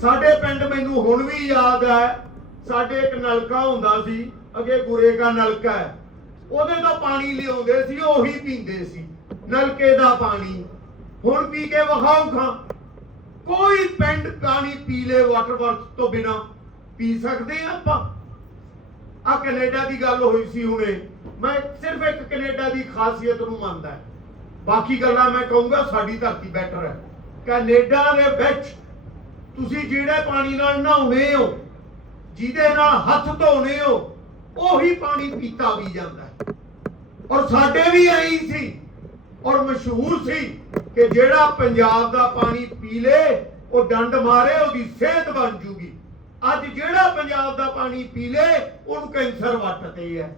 ਸਾਡੇ ਪਿੰਡ ਮੈਨੂੰ ਹੁਣ ਵੀ ਯਾਦ ਹੈ, ਸਾਡੇ ਇੱਕ ਨਲਕਾ ਹੁੰਦਾ ਸੀ, ਅੱਗੇ ਗੁਰੇ ਦਾ ਨਲਕਾ ਹੈ। ਉਹਦੇ ਤੋਂ ਪਾਣੀ ਲਿਆਉਂਦੇ ਸੀ, ਉਹੀ ਪੀਂਦੇ ਸੀ, ਨਲਕੇ ਦਾ ਪਾਣੀ। ਹੁਣ ਪੀ ਕੇ ਵਿਖਾਓ ਖਾਂ। ਕੋਈ ਪਿੰਡ ਪਾਣੀ ਪੀ ਵਾਟਰ ਵਰਕਸ ਤੋਂ ਬਿਨਾ ਪੀ ਸਕਦੇ ਆ ਆਪਾਂ? ਆ ਕੈਨੇਡਾ ਦੀ ਗੱਲ ਹੋਈ ਸੀ ਹੁਣੇ। ਮੈਂ ਸਿਰਫ ਇੱਕ ਕੈਨੇਡਾ ਦੀ ਖਾਸੀਅਤ ਨੂੰ ਮੰਨਦਾ ਬਾਕੀ ਗੱਲਾਂ ਮੈਂ ਕਹੂੰਗਾ, ਸਾਡੀ ਧਰਤੀ ਬੈਟਰ ਹੈ। ਕੈਨੇਡਾ ਦੇ ਵਿੱਚ ਤੁਸੀਂ ਜਿਹੜੇ ਪਾਣੀ ਨਾਲ ਨਹਾਉਣੇ ਹੋ, ਜਿਹਦੇ ਨਾਲ ਹੱਥ ਧੋਣੇ ਹੋ, ਉਹੀ ਪਾਣੀ ਪੀਤਾ ਵੀ ਜਾਂਦਾ ਹੈ। ਔਰ ਸਾਡੇ ਵੀ ਐਂ ਸੀ, ਔਰ ਮਸ਼ਹੂਰ ਸੀ ਕਿ ਜਿਹੜਾ ਪੰਜਾਬ ਦਾ ਪਾਣੀ ਪੀ ਲੇ, ਉਹ ਡੰਡ ਮਾਰੇ, ਉਹਦੀ ਸਿਹਤ ਬਣ ਜੂਗੀ। ਅੱਜ ਜਿਹੜਾ ਪੰਜਾਬ ਦਾ ਪਾਣੀ ਪੀ ਲੇ, ਉਹਨੂੰ ਕੈਂਸਰ ਵੱਟਦੇ ਹੈ।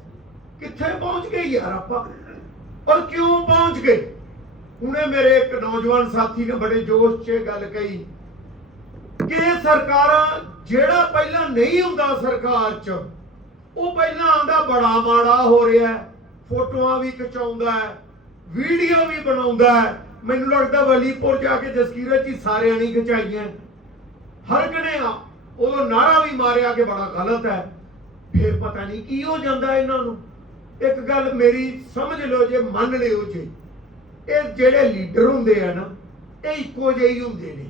ਕਿੱਥੇ ਪਹੁੰਚ ਗਏ ਯਾਰ ਆਪਾਂ? ਔਰ ਕਿਉਂ ਪਹੁੰਚ ਗਏ? ਹੁਣੇ ਮੇਰੇ ਇੱਕ ਨੌਜਵਾਨ ਸਾਥੀ ਨੇ ਬੜੇ ਜੋਸ਼ 'ਚ ਗੱਲ ਕਹੀ ਕਿ ਸਰਕਾਰਾਂ ਜਿਹੜਾ ਪਹਿਲਾਂ ਨਹੀਂ ਹੁੰਦਾ ਸਰਕਾਰ 'ਚ, ਉਹ ਪਹਿਲਾਂ ਆਂਦਾ ਬੜਾ ਮਾੜਾ ਹੋ ਰਿਹਾ ਫੋਟੋਆਂ ਵੀ ਖਿਚਾਉਂਦਾ ਵੀਡੀਓ ਵੀ ਬਣਾਉਂਦਾ ਮੈਨੂੰ ਲੱਗਦਾ ਵਲੀਪੁਰ ਜਾ ਕੇ ਜਸਕੀਰਤ ਜੀ ਸਾਰਿਆਂ ਨੇ ਖਿਚਾਈਆਂ ਹਰ ਕਨੇ ਆ, ਉਦੋਂ ਨਾਰਾ ਵੀ ਮਾਰਿਆ ਕਿ ਬੜਾ ਗਲਤ ਹੈ। ਫਿਰ ਪਤਾ ਨਹੀਂ ਕੀ ਹੋ ਜਾਂਦਾ ਇਹਨਾਂ ਨੂੰ। ਇੱਕ ਗੱਲ ਮੇਰੀ ਸਮਝ ਲਓ ਜੇ, ਮੰਨ ਲਿਓ ਜੇ। ਇਹ ਜਿਹੜੇ ਲੀਡਰ ਹੁੰਦੇ ਆ ਨਾ, ਇਹ ਇੱਕੋ ਜਿਹੇ ਹੀ ਹੁੰਦੇ ਨੇ।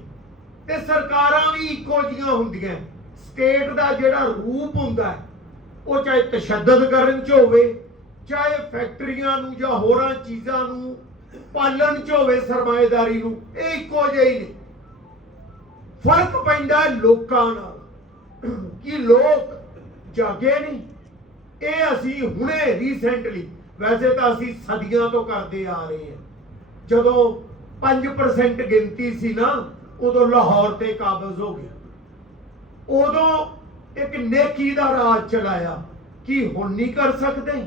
ਤੇ ਸਰਕਾਰਾਂ ਵੀ ਇੱਕੋ ਜਿਹੀਆਂ ਹੁੰਦੀਆਂ। ਸਟੇਟ ਦਾ ਜਿਹੜਾ ਰੂਪ ਹੁੰਦਾ ਹੈ, ਉਹ ਚਾਹੇ ਤਸ਼ੱਦਦ ਕਰਨ ਚ ਹੋਵੇ ਚਾਹੇ ਫੈਕਟਰੀਆਂ ਨੂੰ ਜਾਂ ਹੋਰਾਂ ਚੀਜ਼ਾਂ ਨੂੰ ਪਾਲਣ ਚ ਹੋਵੇ ਸਰਮਾਏਦਾਰੀ ਨੂੰ ਇਹ ਇੱਕੋ ਜਿਹੇ ਹੀ ਨੇ। ਫ਼ਰਕ ਪੈਂਦਾ ਲੋਕਾਂ ਨਾਲ ਕਿ ਲੋਕ ਜਾਗੇ ਨਹੀਂ। ਇਹ ਅਸੀਂ ਹੁਣੇ ਰੀਸੈਂਟਲੀ ਵੈਸੇ ਤਾਂ ਅਸੀਂ ਸਦੀਆਂ ਤੋਂ ਕਰਦੇ ਆ ਰਹੇ ਹਾਂ। ਜਦੋਂ 5% ਗਿਣਤੀ ਸੀ ਨਾ ਉਦੋਂ ਲਾਹੌਰ ਤੇ ਕਾਬਜ਼ ਹੋ ਗਿਆ। ਉਦੋਂ ਇੱਕ ਨੇਕੀ ਦਾ ਰਾਜ ਚਲਾਇਆ। ਕੀ ਹੁਣ ਨਹੀਂ ਕਰ ਸਕਦੇ?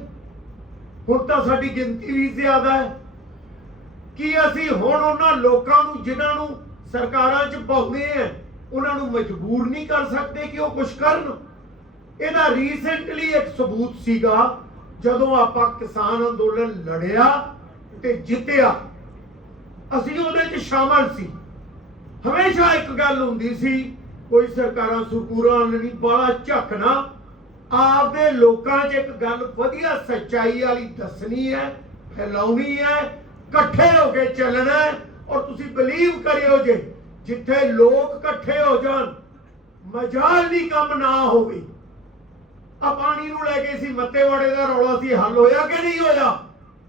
ਹੁਣ ਤਾਂ ਸਾਡੀ ਗਿਣਤੀ ਵੀ ਜ਼ਿਆਦਾ ਹੈ। ਕੀ ਅਸੀਂ ਹੁਣ ਉਹਨਾਂ ਲੋਕਾਂ ਨੂੰ, ਜਿਨ੍ਹਾਂ ਨੂੰ ਸਰਕਾਰਾਂ 'ਚ ਪਾਉਂਦੇ ਆ, ਉਹਨਾਂ ਨੂੰ ਮਜਬੂਰ ਨਹੀਂ ਕਰ ਸਕਦੇ ਕਿ ਉਹ ਕੁਝ ਕਰਨ? ਇਹਦਾ ਰੀਸੈਂਟਲੀ ਇੱਕ ਸਬੂਤ ਸੀਗਾ, ਜਦੋਂ ਆਪਾਂ ਕਿਸਾਨ ਅੰਦੋਲਨ ਲੜਿਆ ਤੇ ਜਿੱਤਿਆ। ਅਸੀਂ ਉਹਦੇ 'ਚ ਸ਼ਾਮਲ ਸੀ। ਹਮੇਸ਼ਾ ਇੱਕ ਗੱਲ ਹੁੰਦੀ ਸੀ, ਕੋਈ ਸਰਕਾਰਾਂ ਸਰਕੂਰਾਂ ਨਹੀਂ ਬੜਾ ਝੱਕਣਾ ਆਪਦੇ ਲੋਕਾਂ 'ਚ ਇੱਕ ਗੱਲ ਵਧੀਆ ਸੱਚਾਈ ਵਾਲੀ ਦੱਸਣੀ ਹੈ, ਫੈਲਾਉਣੀ ਹੈ, ਇਕੱਠੇ ਹੋ ਕੇ ਚੱਲਣਾ ਔਰ ਤੁਸੀਂ ਬਲੀਵ ਕਰਿਓ ਜੇ, ਜਿੱਥੇ ਲੋਕ ਇਕੱਠੇ ਹੋ ਜਾਣ, ਮਜਾਲ ਦੀ ਕੰਮ ਨਾ ਹੋਵੇ। ਆ ਪਾਣੀ ਨੂੰ ਲੈ ਕੇ ਸੀ, ਮੱਤੇਵਾੜੇ ਦਾ ਰੌਲਾ ਸੀ, ਹੱਲ ਹੋਇਆ ਕਿ ਨਹੀਂ ਹੋਇਆ?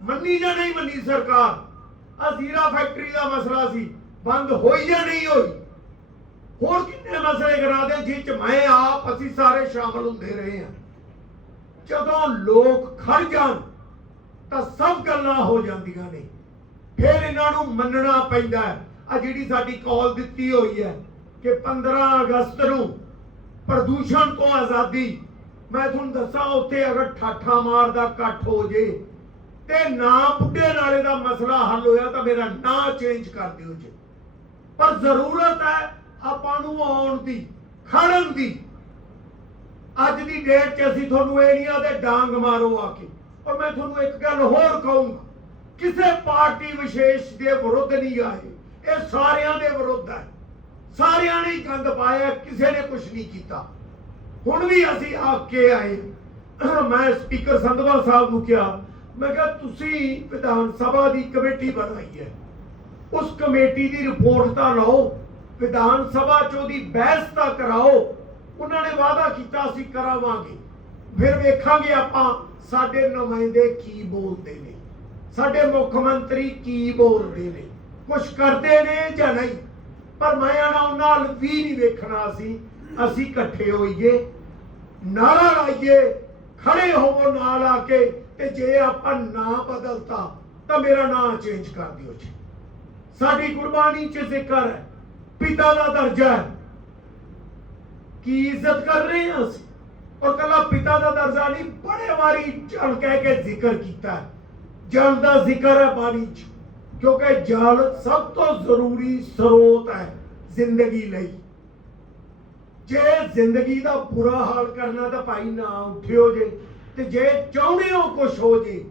ਮੰਨੀ ਜਾਂ ਨਹੀਂ ਮੰਨੀ ਸਰਕਾਰ? ਆ ਜ਼ੀਰਾ ਫੈਕਟਰੀ ਦਾ ਮਸਲਾ ਸੀ। ਬੰਦ ਹੋਈ ਜਾਂ ਨਹੀਂ ਹੋਈ? ਹੋਰ ਕਿੰਨੇ ਮਸਲੇ ਕਰਾ ਦੇ ਜਿਹ ਚ ਮੈਂ ਆਪ ਅਸੀਂ ਸਾਰੇ ਸ਼ਾਮਲ ਹੁੰਦੇ ਰਹੇ ਹਾਂ। ਜਦੋਂ ਲੋਕ ਖੜ ਜਾਣ, ਤਾਂ ਸਭ ਗੱਲਾਂ ਹੋ ਜਾਂਦੀਆਂ ਨੇ। ਫਿਰ ਇਹਨਾਂ ਨੂੰ ਮੰਨਣਾ ਪੈਂਦਾ ਹੈ। ਆ ਜਿਹੜੀ ਸਾਡੀ ਕਾਲ ਦਿੱਤੀ ਹੋਈ ਹੈ ਕਿ 15 ਅਗਸਤ ਨੂੰ ਪ੍ਰਦੂਸ਼ਣ ਤੋਂ ਆਜ਼ਾਦੀ, ਮੈਂ ਤੁਹਾਨੂੰ ਦੱਸਾਂ, ਉੱਥੇ ਅਗਰ ਠਾਠਾ ਮਾਰਦਾ ਇਕੱਠ ਹੋ ਜੇ ਤੇ ਨਾ ਬੁੱਢੇ ਨਾਲੇ ਦਾ ਮਸਲਾ ਹੱਲ ਹੋਇਆ ਤਾਂ ਮੇਰਾ ਨਾਂ ਚੇਂਜ ਕਰ ਦਿਓ ਜੀ। ਪਰ ਜ਼ਰੂਰਤ ਹੈ ਆਪਾਂ ਨੂੰ ਆਉਣ ਦੀ, ਖੜਨ ਦੀ। ਅੱਜ ਦੀ ਡੇਟ 'ਚ ਅਸੀਂ ਤੁਹਾਨੂੰ ਇਹ ਨਹੀਂ ਆਦੇ ਡਾਂਗ ਮਾਰੋ ਆ ਕੇ। ਔਰ ਮੈਂ ਤੁਹਾਨੂੰ ਇੱਕ ਗੱਲ ਹੋਰ ਕਹੂੰਗਾ, ਕਿਸੇ ਪਾਰਟੀ ਵਿਸ਼ੇਸ਼ ਦੇ ਵਿਰੁੱਧ ਨਹੀਂ ਆਏ। ਇਹ ਸਾਰਿਆਂ ਦੇ ਵਿਰੁੱਧ ਹੈ। ਸਾਰਿਆਂ ਨੇ ਗੰਦ ਪਾਇਆ, ਕਿਸੇ ਨੇ ਕੁਝ ਨਹੀਂ ਕੀਤਾ। ਹੁਣ ਵੀ ਅਸੀਂ ਆ ਕੇ ਆਏ ਮੈਂ ਸਪੀਕਰ ਸੰਧਵਾਲ ਸਾਹਿਬ ਨੂੰ ਕਿਹਾ, ਮੈਂ ਕਿਹਾ, ਤੁਸੀਂ ਵਿਧਾਨ ਸਭਾ ਦੀ ਕਮੇਟੀ ਬਣਾਈ ਹੈ। ਉਸ ਕਮੇਟੀ ਦੀ ਰਿਪੋਰਟ ਤਾਂ ਲਓ, ਵਿਧਾਨ ਸਭਾ ਚ ਉਹਦੀ ਬਹਿਸ ਤਾਂ ਕਰਾਓ, ਉਹਨਾਂ ਨੇ ਵਾਅਦਾ ਕੀਤਾ ਅਸੀਂ ਕਰਾਵਾਂਗੇ। ਫਿਰ ਵੇਖਾਂਗੇ ਆਪਾਂ ਸਾਡੇ ਨੁਮਾਇੰਦੇ ਕੀ ਬੋਲਦੇ ਨੇ, ਸਾਡੇ ਮੁੱਖ ਮੰਤਰੀ ਕੀ ਬੋਲਦੇ ਨੇ ਕੁਝ ਕਰਦੇ ਨੇ ਜਾਂ ਨਹੀਂ। ਪਰ ਮੈਂ ਉਹਨਾਂ ਨਾਲ ਵੀ ਨਹੀਂ ਵੇਖਣਾ ਸੀ, ਅਸੀਂ ਇਕੱਠੇ ਹੋਈਏ ਨਾਰਾ ਲਾਈਏ ਖੜੇ ਹੋਵੋ ਨਾਲ ਆ ਕੇ, ਤੇ ਜੇ ਆਪਾਂ ਨਾਂ ਬਦਲਤਾ, ਤਾਂ ਮੇਰਾ ਨਾਂ ਚੇਂਜ ਕਰ ਦਿਓ ਜੀ। ਸਾਡੀ ਗੁਰਬਾਣੀ 'ਚ ਜ਼ਿਕਰ ਹੈ, ਪਿਤਾ ਦਾ ਦਰਜਾ ਹੈ। ਕੀ ਇੱਜ਼ਤ ਕਰ ਰਹੇ ਹਾਂ ਅਸੀਂ? ਔਰ ਕੱਲਾ ਪਿਤਾ ਦਾ ਦਰਜਾ ਨਹੀਂ, ਬੜੇ ਵਾਰੀ ਜਲ ਕਹਿ ਕੇ ਜ਼ਿਕਰ ਕੀਤਾ ਜਲ ਦਾ ਜ਼ਿਕਰ ਹੈ ਬਾਣੀ 'ਚ, ਕਿਉਂਕਿ ਜਲ ਸਭ ਤੋਂ ਜ਼ਰੂਰੀ ਸਰੋਤ ਹੈ ਜ਼ਿੰਦਗੀ ਲਈ। ਜੇ ਜ਼ਿੰਦਗੀ ਦਾ ਬੁਰਾ ਹਾਲ ਕਰਨਾ ਤਾਂ ਭਾਈ ਨਾ ਉੱਠਿਓ ਜੇ, ਤੇ ਜੇ ਚਾਹੁੰਦੇ ਹੋ ਕੁਝ ਹੋ ਜੇ,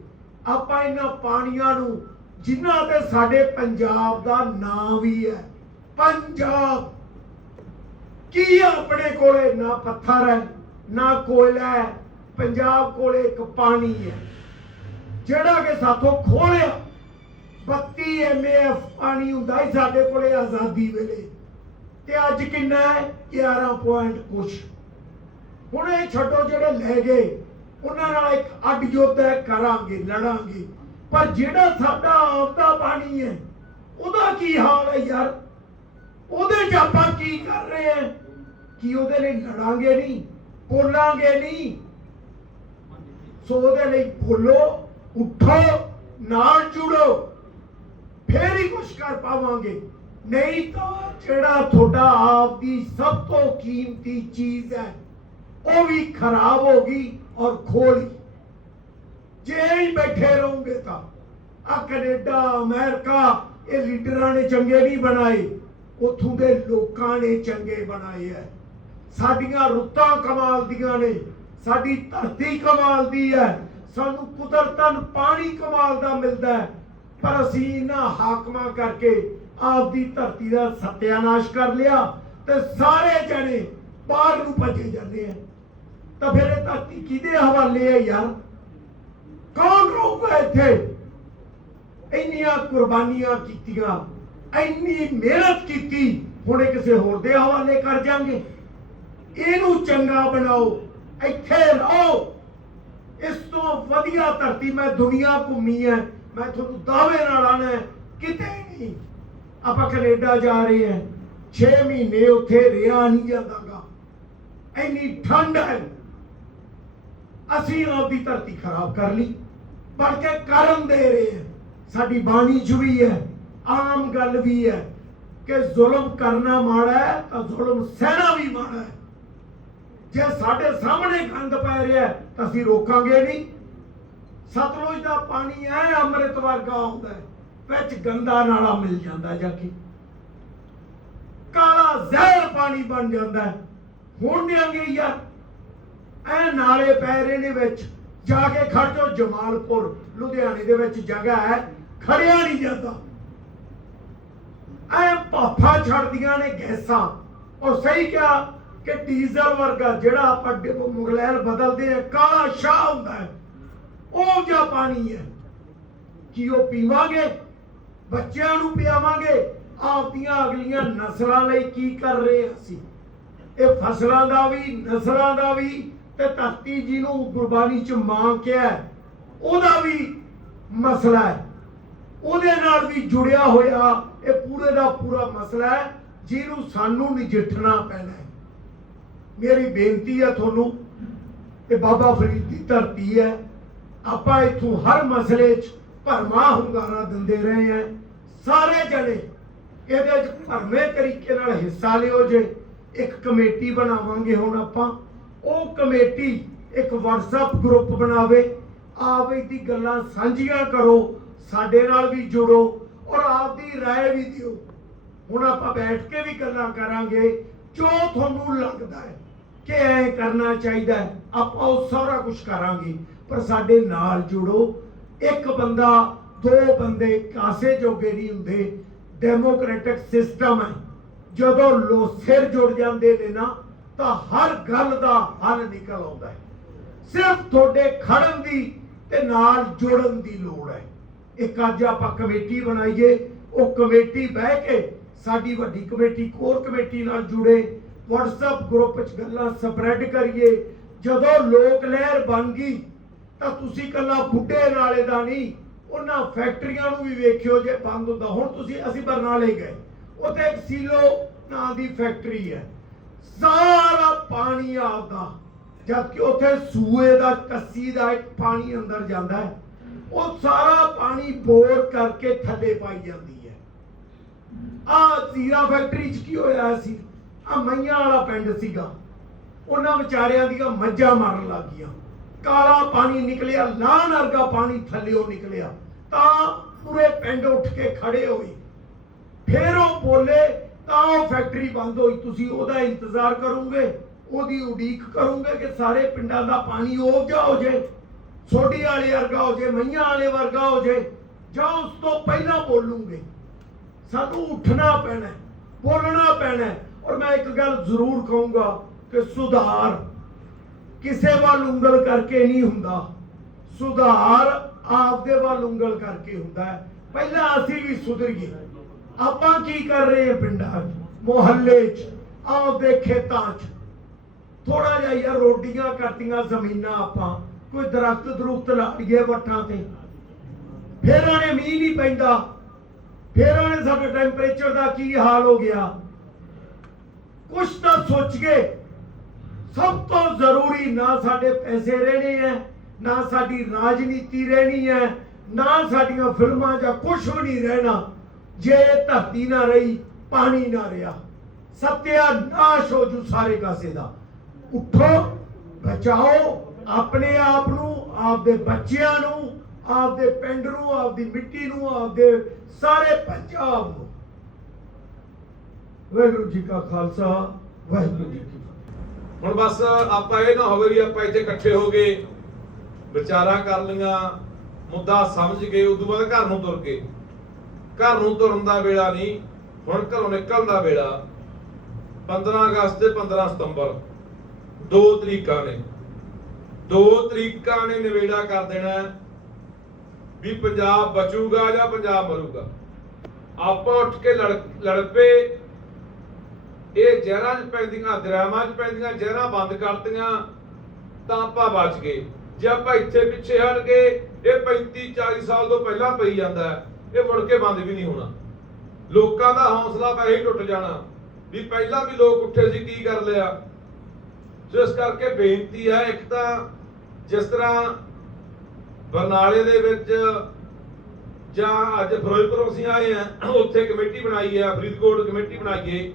ਆਪਾਂ ਇਹਨਾਂ ਪਾਣੀਆਂ ਨੂੰ ਜਿਨ੍ਹਾਂ ਤੇ ਸਾਡੇ ਪੰਜਾਬ ਦਾ ਨਾਂ ਵੀ ਹੈ। ਪੰਜਾਬ। ਕੀ ਆ ਆਪਣੇ ਕੋਲੇ ਨਾ ਪੱਥਰ ਹੈ, ਨਾ ਕੋਇਲਾ ਹੈ। ਪੰਜਾਬ ਕੋਲੇ ਇੱਕ ਪਾਣੀ ਹੈ। ਜਿਹੜਾ ਕਿ ਸਾਥੋਂ ਖੋਲਿਆ 32 ਐਮਐਫ ਪਾਣੀ ਹੁੰਦਾ ਸੀ ਸਾਡੇ ਕੋਲੇ ਆਜ਼ਾਦੀ ਵੇਲੇ। ਤੇ ਅੱਜ ਕਿੰਨਾ ਹੈ? 11 ਪੁਆਇੰਟ ਕੁਛ। ਹੁਣ ਇਹ ਛੱਡੋ ਜਿਹੜੇ ਲੈ ਗਏ, ਉਹਨਾਂ ਨਾਲ ਇੱਕ ਅੱਡ ਯੁੱਧ ਹੈ, ਕਰਾਂਗੇ, ਲੜਾਂਗੇ। ਪਰ ਜਿਹੜਾ ਸਾਡਾ ਆਪਦਾ ਪਾਣੀ ਹੈ, ਉਹਦਾ ਕੀ ਹਾਲ ਹੈ ਯਾਰ? ਉਹਦੇ 'ਚ ਆਪਾਂ ਕੀ ਕਰ ਰਹੇ ਹਾਂ? ਕੀ ਉਹਦੇ ਲਈ ਲੜਾਂਗੇ ਨਹੀਂ, ਬੋਲਾਂਗੇ ਨਹੀਂ? ਸੋ ਉਹਦੇ ਲਈ ਬੋਲੋ, ਉੱਠੋ, ਨਾਲ ਜੁੜੋ, ਫੇਰ ਹੀ ਕੁਛ ਕਰ ਪਾਵਾਂਗੇ। ਨਹੀਂ ਤਾਂ ਜਿਹੜਾ ਤੁਹਾਡਾ ਆਪ ਦੀ ਸਭ ਤੋਂ ਕੀਮਤੀ ਚੀਜ਼ ਹੈ, ਉਹ ਵੀ ਖਰਾਬ ਹੋ ਗਈ ਔਰ ਖੋਲੀ ਜੇ ਹੀ ਬੈਠੇ ਰਹੋਗੇ ਤਾਂ। ਆ ਕੈਨੇਡਾ, ਅਮਰੀਕਾ, ਇਹ ਲੀਡਰਾਂ ਨੇ ਚੰਗੇ ਨਹੀਂ ਬਣਾਏ। ਉਥੋਂ ਦੇ ਲੋਕਾਂ ਨੇ ਚੰਗੇ ਬਣਾਏ ਐ। ਸਾਡੀਆਂ ਰੁੱਤਾਂ ਕਮਾਲ ਦੀਆਂ ਨੇ। ਸਾਡੀ ਧਰਤੀ ਕਮਾਲ ਦੀ ਹੈ ਸਾਨੂੰ ਕੁਦਰਤਨ ਪਾਣੀ ਕਮਾਲ ਦਾ ਮਿਲਦਾ ਹੈ ਪਰ ਅਸੀਂ ਇਹਨਾਂ ਹਾਕਮਾਂ ਕਰਕੇ ਆਪਦੀ ਧਰਤੀ ਦਾ ਸਤਿਆਨਾਸ਼ ਕਰ ਲਿਆ ਤੇ ਸਾਰੇ ਜਣੇ ਬਾਹਰ ਨੂੰ ਭੱਜੇ ਜਾਂਦੇ ਆ ਤਾਂ ਫਿਰ ਇਹ ਧਰਤੀ ਕਿਹਦੇ ਹਵਾਲੇ ਹੈ ਯਾਰ? ਕੌਣ ਰਹੂਗਾ ਇੱਥੇ? ਇੰਨੀਆਂ ਕੁਰਬਾਨੀਆਂ ਕੀਤੀਆਂ, ਇੰਨੀ ਮਿਹਨਤ ਕੀਤੀ, ਹੁਣ ਕਿਸੇ ਹੋਰ ਦੇ ਹਵਾਲੇ ਕਰ ਜਾਾਂਗੇ ਇਹਨੂੰ ਚੰਗਾ ਬਣਾਓ, ਇੱਥੇ ਰਹੋ। ਇਸ ਤੋਂ ਵਧੀਆ ਧਰਤੀ ਮੈਂ ਦੁਨੀਆ ਘੁੰਮੀ ਹੈ, ਮੈਂ ਤੁਹਾਨੂੰ ਦਾਅਵੇ ਨਾਲ ਆਣਾ ਕਿਤੇ ਨਹੀਂ। ਆਪਾਂ ਕੈਨੇਡਾ ਜਾ ਰਹੇ ਹਾਂ 6 ਮਹੀਨੇ ਉੱਥੇ ਰਿਹਾ ਨਹੀਂ ਜਾਂਦਾਗਾ। ਇੰਨੀ ਠੰਡ ਹੈ। ਅਸੀਂ ਆਪਦੀ ਧਰਤੀ ਖਰਾਬ ਕਰ ਲਈ। ਬਲਕਿ ਕਰਨ ਦੇ ਰਹੇ ਹੈ ਸਾਡੀ ਬਾਣੀ 'ਚ ਵੀ ਹੈ, ਆਮ ਗੱਲ ਵੀ ਹੈ ਕਿ ਜ਼ੁਲਮ ਕਰਨਾ ਮਾੜਾ ਹੈ ਤਾਂ ਜ਼ੁਲਮ ਸਹਿਣਾ ਵੀ ਮਾੜਾ ਹੈ। ਜੇ ਸਾਡੇ ਸਾਹਮਣੇ ਗੰਦ ਪੈ ਰਿਹਾ ਤਾਂ ਅਸੀਂ ਰੋਕਾਂਗੇ ਨਹੀਂ। ਸਤਲੁਜ ਦਾ ਪਾਣੀ ਐ ਅੰਮ੍ਰਿਤ ਵਰਗਾ ਆਉਂਦਾ ਵਿੱਚ ਗੰਦਾ ਨਾਲਾ ਮਿਲ ਜਾਂਦਾ ਜਾ ਕੇ। ਕਾਲਾ ਜ਼ਹਿਰ ਪਾਣੀ ਬਣ ਜਾਂਦਾ ਹੁਣ ਨਿਆਂਗੇ ਯਾਰ ਐ ਨਾਲੇ ਪੈ ਰਹੇ ਨੇ ਵਿੱਚ। ਜਾ ਕੇ ਖੜ ਜਾਓ, ਜਮਾਲਪੁਰ, ਲੁਧਿਆਣੇ ਦੇ ਵਿੱਚ ਜਗ੍ਹਾ ਹੈ, ਖੜਿਆ ਨਹੀਂ ਜਾਂਦਾ। ਐ ਭਾਫਾ ਛੱਡਦੀਆਂ ਨੇ ਗੈਸਾਂ। ਔਰ ਸਹੀ ਕਿਹਾ ਕਿ ਡੀਜ਼ਲ ਵਰਗਾ ਜਿਹੜਾ ਆਪਾਂ ਮੁਗਲੈਲ ਬਦਲਦੇ ਆ, ਕਾਲਾ ਸ਼ਾਹ ਹੁੰਦਾ ਹੈ। ਉਹ ਜਿਹਾ ਪਾਣੀ ਹੈ। ਕੀ ਉਹ ਪੀਵਾਂਗੇ? ਬੱਚਿਆਂ ਨੂੰ ਪਿਆਵਾਂਗੇ? ਆਪਦੀਆਂ ਅਗਲੀਆਂ ਨਸਲਾਂ ਲਈ ਕੀ ਕਰ ਰਹੇ ਅਸੀਂ? ਇਹ ਫਸਲਾਂ ਦਾ ਵੀ, ਨਸਲਾਂ ਦਾ ਵੀ ਤੇ ਧਰਤੀ ਜਿਹਨੂੰ ਗੁਰਬਾਣੀ ਚ ਮਾਂ ਕਿਹਾ ਉਹਦਾ ਵੀ ਮਸਲਾ ਹੈ। ਉਹਦੇ ਨਾਲ ਵੀ ਜੁੜਿਆ ਹੋਇਆ ਇਹ ਪੂਰੇ ਦਾ ਪੂਰਾ ਮਸਲਾ ਹੈ, ਜਿਹਨੂੰ ਸਾਨੂੰ ਨਜਿੱਠਣਾ ਪੈਣਾ ਹੈ। ਮੇਰੀ ਬੇਨਤੀ ਹੈ ਤੁਹਾਨੂੰ ਕਿ ਬਾਬਾ ਫਰੀਦ ਦੀ ਧਰਤੀ ਹੈ। ਆਪਾਂ ਇਥੋਂ ਹਰ ਮਸਲੇ 'ਚ ਭਰਮਾ ਹੁੰਗਾਰਾ ਦਿੰਦੇ ਰਹੇ ਹਾਂ। ਸਾਰੇ ਜਣੇ ਇਹਦੇ 'ਚ ਭਰਵੇਂ ਤਰੀਕੇ ਨਾਲ ਹਿੱਸਾ ਲਿਓ ਜੇ। ਇੱਕ ਕਮੇਟੀ ਬਣਾਵਾਂਗੇ ਹੁਣ ਆਪਾਂ। ਉਹ ਕਮੇਟੀ ਇੱਕ WhatsApp ਗਰੁੱਪ ਬਣਾਵੇ ਆਪ ਦੀ ਗੱਲਾਂ ਸਾਂਝੀਆਂ ਕਰੋ ਸਾਡੇ ਨਾਲ ਵੀ ਜੁੜੋ ਔਰ ਆਪ ਦੀ رائے ਵੀ ਦਿਓ ਹੁਣ ਆਪਾਂ ਬੈਠ ਕੇ ਵੀ ਗੱਲਾਂ ਕਰਾਂਗੇ ਜੋ ਤੁਹਾਨੂੰ ਲੱਗਦਾ ਹੈ ਕਿ ਐ ਕਰਨਾ ਚਾਹੀਦਾ ਹੈ ਆਪਾਂ ਉਹ ਸਾਰਾ ਕੁਝ ਕਰਾਂਗੇ ਪਰ ਸਾਡੇ ਨਾਲ ਜੁੜੋ ਇੱਕ ਬੰਦਾ ਦੋ ਬੰਦੇ ਕਾਸੇ ਜੋਗੇ ਨਹੀਂ ਹੁੰਦੇ ਡੈਮੋਕ੍ਰੈਟਿਕ ਸਿਸਟਮ ਹੈ ਜਦੋਂ ਲੋ ਸਿਰ ਜੁੜ ਜਾਂਦੇ ਨੇ ਨਾ ਤਾਂ ਹਰ ਗੱਲ ਦਾ ਹੱਲ ਨਿਕਲ ਆਉਂਦਾ ਹੈ। ਸਿਰਫ ਤੁਹਾਡੇ ਖੜਨ ਦੀ ਤੇ ਨਾਲ ਜੁੜਨ ਦੀ ਲੋੜ ਹੈ। ਇੱਕ ਅੱਜ ਆਪਾਂ ਕਮੇਟੀ ਬਣਾਈਏ, ਉਹ ਕਮੇਟੀ ਬਹਿ ਕੇ ਸਾਡੀ ਵੱਡੀ ਕਮੇਟੀ, ਕੋਰ ਕਮੇਟੀ ਨਾਲ ਜੁੜੇ, WhatsApp ਗਰੁੱਪ 'ਚ ਗੱਲਾਂ ਸਪਰੈਡ ਕਰੀਏ। ਜਦੋਂ ਲੋਕ ਲਹਿਰ ਬਣ ਗਈ, ਤਾਂ ਤੁਸੀਂ ਕੱਲਾ ਬੁੱਢੇ ਨਾਲੇ ਦਾ ਨਹੀਂ, ਉਹਨਾਂ ਫੈਕਟਰੀਆਂ ਨੂੰ ਵੀ ਵੇਖਿਓ ਜੇ ਬੰਦ ਹੁੰਦਾ। ਹੁਣ ਤੁਸੀਂ, ਅਸੀਂ ਬਰਨਾਲੇ ਗਏ। ਉੱਥੇ ਇੱਕ ਸੀਲੋ ਨਾਂ ਦੀ ਫੈਕਟਰੀ ਹੈ। ਸਾਰਾ ਪਾਣੀ ਆਪਦਾ। ਜਦ ਕਿ ਉੱਥੇ ਸੂਏ ਦਾ, ਕੱਸੀ ਦਾ ਇੱਕ ਪਾਣੀ ਅੰਦਰ ਜਾਂਦਾ ਹੈ, ਉਹ ਸਾਰਾ ਪਾਣੀ ਬੋਰ ਕਰਕੇ ਥੱਲੇ ਪਾਈ ਜਾਂਦੀ ਹੈ। ਆ ਜ਼ੀਰਾ ਫੈਕਟਰੀ 'ਚ ਕੀ ਹੋਇਆ ਸੀ? ਆ ਮਈਆਂ ਵਾਲਾ ਪਿੰਡ ਸੀਗਾ। ਉਹਨਾਂ ਵਿਚਾਰਿਆਂ ਦੀਆਂ ਮੱਝਾਂ ਮਰਨ ਲੱਗੀਆਂ ਕਾਲਾ ਪਾਣੀ ਨਿਕਲਿਆ ਲਾਨ ਵਰਗਾ ਪਾਣੀ ਥੱਲਿਓਂ ਨਿਕਲਿਆ। ਤਾਂ ਪੂਰੇ ਪਿੰਡ ਉੱਠ ਕੇ ਖੜੇ ਹੋਏ। ਫੇਰ ਉਹ ਬੋਲੇ ਤਾਂ ਉਹ ਫੈਕਟਰੀ ਬੰਦ ਹੋਈ, ਤੁਸੀਂ ਉਹਦਾ ਇੰਤਜ਼ਾਰ ਕਰੋਗੇ, ਉਹਦੀ ਉਡੀਕ ਕਰੋਗੇ ਕਿ ਸਾਰੇ ਪਿੰਡਾਂ ਦਾ ਪਾਣੀ ਉਹ ਜਾ ਹੋ ਜੇ ਛੋਟੀ ਵਾਲੇ ਵਰਗਾ ਹੋ ਜੇ, ਮਈਆਂ ਵਾਲੇ ਵਰਗਾ ਹੋ ਜੇ, ਜਾਂ ਉਸ ਤੋਂ ਪਹਿਲਾਂ ਬੋਲੂਗੇ। ਸਾਨੂੰ ਉੱਠਣਾ ਪੈਣਾ, ਬੋਲਣਾ ਪੈਣਾ। ਔਰ ਮੈਂ ਇੱਕ ਗੱਲ ਜ਼ਰੂਰ ਕਹੂੰਗਾ ਕਿ ਸੁਧਾਰ ਕਿਸੇ ਵੱਲ ਉਂਗਲ ਕਰਕੇ ਨਹੀਂ ਹੁੰਦਾ। ਸੁਧਾਰ ਆਪਦੇ ਵੱਲ ਉਂਗਲ ਕਰਕੇ ਹੁੰਦਾ ਹੈ। ਪਹਿਲਾਂ ਅਸੀਂ ਵੀ ਸੁਧਰੀਏ। ਆਪਾਂ ਕੀ ਕਰ ਰਹੇ ਹਾਂ ਪਿੰਡਾਂ 'ਚ, ਮੁਹੱਲੇ 'ਚ, ਆਪਦੇ ਖੇਤਾਂ 'ਚ? ਥੋੜਾ ਜਿਹਾ ਯਾਰ ਰੋਡੀਆਂ ਕਰਤੀਆਂ ਜ਼ਮੀਨਾਂ ਆਪਾਂ, ਕੋਈ ਦਰਖਤ ਦਰੁਖਤ ਲਾ ਲਈਏ ਵੱਟਾਂ ਤੇ। ਫੇਰ ਆਣੇ ਮੀਂਹ ਨਹੀਂ ਪੈਂਦਾ। ਫੇਰ ਆਣੇ ਸਾਡੇ ਟੈਂਪਰੇਚਰ ਦਾ ਕੀ ਹਾਲ ਹੋ ਗਿਆ? ਕੁਛ ਤਾਂ ਸੋਚ ਕੇ ਸਭ ਤੋਂ ਜ਼ਰੂਰੀ ਨਾ ਸਾਡੇ ਪੈਸੇ ਰਹਿਣੇ ਹੈ ਨਾ ਸਾਡੀ ਰਾਜਨੀਤੀ ਰਹਿਣੀ ਹੈ ਨਾ ਸਾਡੀਆਂ ਫਿਲਮਾਂ ਜਾਂ ਕੁਝ ਵੀ ਨਹੀਂ ਰਹਿਣਾ। ਜੇ ਧਰਤੀ ਨਾ ਰਹੀ, ਪਾਣੀ ਨਾ ਰਿਹਾ, ਸਤਿਆ ਨਾਸ਼ ਹੋ ਜੂ ਸਾਰੇ ਕਾਸੇ ਦਾ। ਉੱਠੋ, ਬਚਾਓ ਆਪਣੇ ਆਪ ਨੂੰ, ਆਪਦੇ ਬੱਚਿਆਂ ਨੂੰ, ਆਪਦੇ ਪਿੰਡ ਨੂੰ, ਆਪਦੀ ਮਿੱਟੀ ਨੂੰ, ਆਪਦੇ ਸਾਰੇ ਪੰਜਾਬ ਨੂੰ। ਵਾਹਿਗੁਰੂ ਜੀ ਕਾ ਖਾਲਸਾ, ਵਾਹਿਗੁਰੂ ਜੀ ਕੀ ਫਤਿਹ। ਹੁਣ ਬਸ ਆਪਾਂ ਇਹ ਨਾ ਹੋਵੇ ਵੀ ਆਪਾਂ ਇੱਥੇ ਇਕੱਠੇ ਹੋ ਗਏ ਵਿਚਾਰਾਂ ਕਰ ਲਈਆਂ, ਮੁੱਦਾ ਸਮਝ ਗਏ, ਉਦੋਂ ਬਾਅਦ ਘਰ ਨੂੰ ਤੁਰ ਗਏ। ਘਰ ਨੂੰ ਤੁਰਨ ਦਾ ਵੇਲਾ ਨਹੀਂ ਹੁਣ ਘਰੋਂ ਨਿਕਲਣ ਦਾ ਵੇਲਾ। 15 ਅਗਸਤ ਤੇ 15 ਸਤੰਬਰ ਦੋ ਤਰੀਕਾਂ ਨੇ। ਦੋ ਤਰੀਕਾਂ ਨੇ ਨਿਵੇੜਾ ਕਰ ਦੇਣਾ ਵੀ ਪੰਜਾਬ ਬਚੂਗਾ ਜਾਂ ਪੰਜਾਬ ਮਰੂਗਾ। ਆਪਾਂ ਉੱਠ ਕੇ ਲੜ ਲੜ ਪਏ ਇਹ ਜ਼ਹਿਰਾਂ 'ਚ ਪੈਂਦੀਆਂ ਦਰਿਆਵਾਂ 'ਚ ਪੈਂਦੀਆਂ ਜ਼ਹਿਰਾਂ ਬੰਦ ਕਰਤੀਆਂ ਤਾਂ ਆਪਾਂ ਬਚ ਗਏ। ਜੇ ਆਪਾਂ ਇੱਥੇ ਪਿੱਛੇ ਹਟ ਗਏ ਇਹ 35 40 ਸਾਲ ਤੋਂ ਪਹਿਲਾਂ ਪਈ ਜਾਂਦਾ ਹੈ, ਇਹ ਮੁੜ ਕੇ ਬੰਦ ਵੀ ਨਹੀਂ ਹੋਣਾ। ਲੋਕਾਂ ਦਾ ਹੌਸਲਾ ਵੈਸੇ ਹੀ ਟੁੱਟ ਜਾਣਾ ਵੀ ਪਹਿਲਾਂ ਵੀ ਲੋਕ ਉੱਠੇ ਸੀ, ਕੀ ਕਰ ਲਿਆ। ਸੋ ਇਸ ਕਰਕੇ ਬੇਨਤੀ ਹੈ ਇੱਕ ਤਾਂ ਜਿਸ ਤਰ੍ਹਾਂ ਬਰਨਾਲੇ ਦੇ ਵਿੱਚ ਜਾਂ ਅੱਜ ਫਿਰੋਜ਼ਪੁਰੋਂ ਅਸੀਂ ਆਏ ਆ, ਉੱਥੇ ਕਮੇਟੀ ਬਣਾਈ ਹੈ ਫਰੀਦਕੋਟ ਕਮੇਟੀ ਬਣਾਈਏ